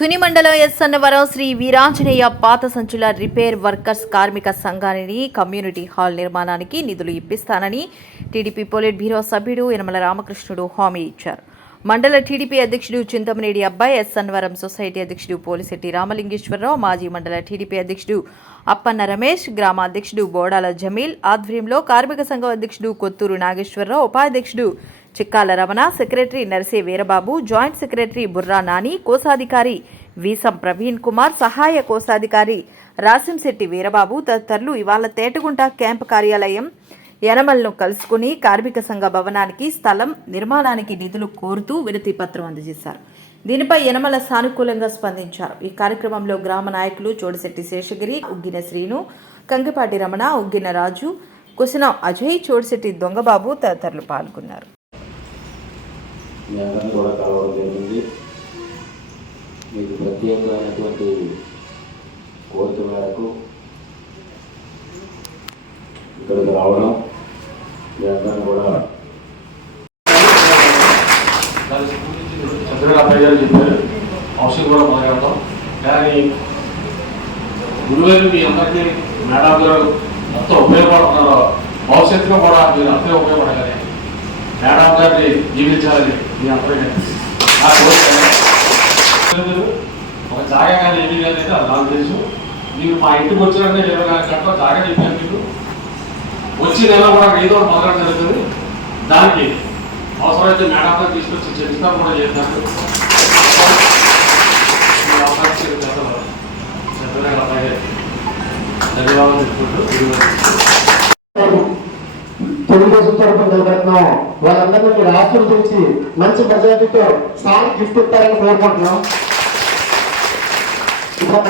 Tuni మండలం S Annavaram Shri Veeranjaneya పాత సంచుల రిపేర్ వర్కర్స్ కార్మిక సంఘానికి కమ్యూనిటీ హాల్ నిర్మాణానికి నిధులు ఇప్పిస్తానని టీడీపీ పోలిట్ బ్యూరో సభ్యుడు యనమల రామకృష్ణుడు హామీ ఇచ్చారు. మండల టీడీపీ అధ్యక్షుడు చింతమనేడి అబ్బాయి ఎస్ అన్నవరం సొసైటీ అధ్యక్షుడు పోలిశెట్టి రామలింగేశ్వరరావు మాజీ మండల టీడీపీ అధ్యక్షుడు అప్పన్న రమేష్ గ్రామ అధ్యక్షుడు బోడాల జమీల్ ఆధ్వర్యంలో కార్మిక సంఘం అధ్యక్షుడు కొత్తూరు నాగేశ్వరరావు ఉపాధ్యక్షుడు Chikkala Ramana secretary Narse Veerababu joint secretary Burra Nani కోశాధికారి వీసం ప్రవీణ్ కుమార్ సహాయ కోశాధికారి రాసింశెట్టి వీరబాబు తదితరులు ఇవాళ తేటగుంట క్యాంపు కార్యాలయం యనమలను కలుసుకుని కార్మిక సంఘ భవనానికి స్థలం నిర్మాణానికి నిధులు కోరుతూ వినతి పత్రం అందజేశారు. దీనిపై యనమల సానుకూలంగా స్పందించారు. ఈ కార్యక్రమంలో గ్రామ నాయకులు చోడిశెట్టి శేషగిరి ఉగ్గిన శ్రీను కంకిపాటి రమణ ఉగ్గిన రాజు కుశనం అజయ్ చోడిశెట్టి దొంగబాబు తదితరులు పాల్గొన్నారు. మీ అందరినీ కూడా కలవడం జరిగింది. మీకు ప్రత్యేకమైనటువంటి కోరిక మేరకు ఇక్కడికి రావడం మీ అందరినీ కూడా చంద్రగా ప్రజలు చెప్పారు. అవసరం కూడా మాట్లాడతాం కానీ గురువేలు మీ అందరికీ మేడం గారు మొత్తం ఉపయోగపడుతున్నారు భవిష్యత్తులో కూడా మీరు అంతే ఉపయోగపడగలిగారు. మేడం గారిని జీవించాలని మీ అందరికీ. నా కోరిక. ఒక జాగా కానీ ఏమీ కానీ అది నాకు తెలుసు మీరు మా ఇంటికి వచ్చినట్టే ఇరవై నాలుగు గంటల జాగా చెప్పాను మీకు? వచ్చి నెల కూడా ఏదో ఒకటి మొదలడం జరుగుతుంది. దానికి అవసరమైతే మేడం గారు తీసుకొచ్చి చర్చ కూడా చేస్తాను ధన్యవాదాలు. చెప్పుకుంటూ తెలుగుదేశం తరఫున నిలబెడుతున్నాం. వాళ్ళందరినీ మీరు ఆశీర్వదించి మంచి మెజారిటీతో సార్ గిఫ్ట్ ఇస్తారని కోరుకుంటున్నాం. ఇబ్బంది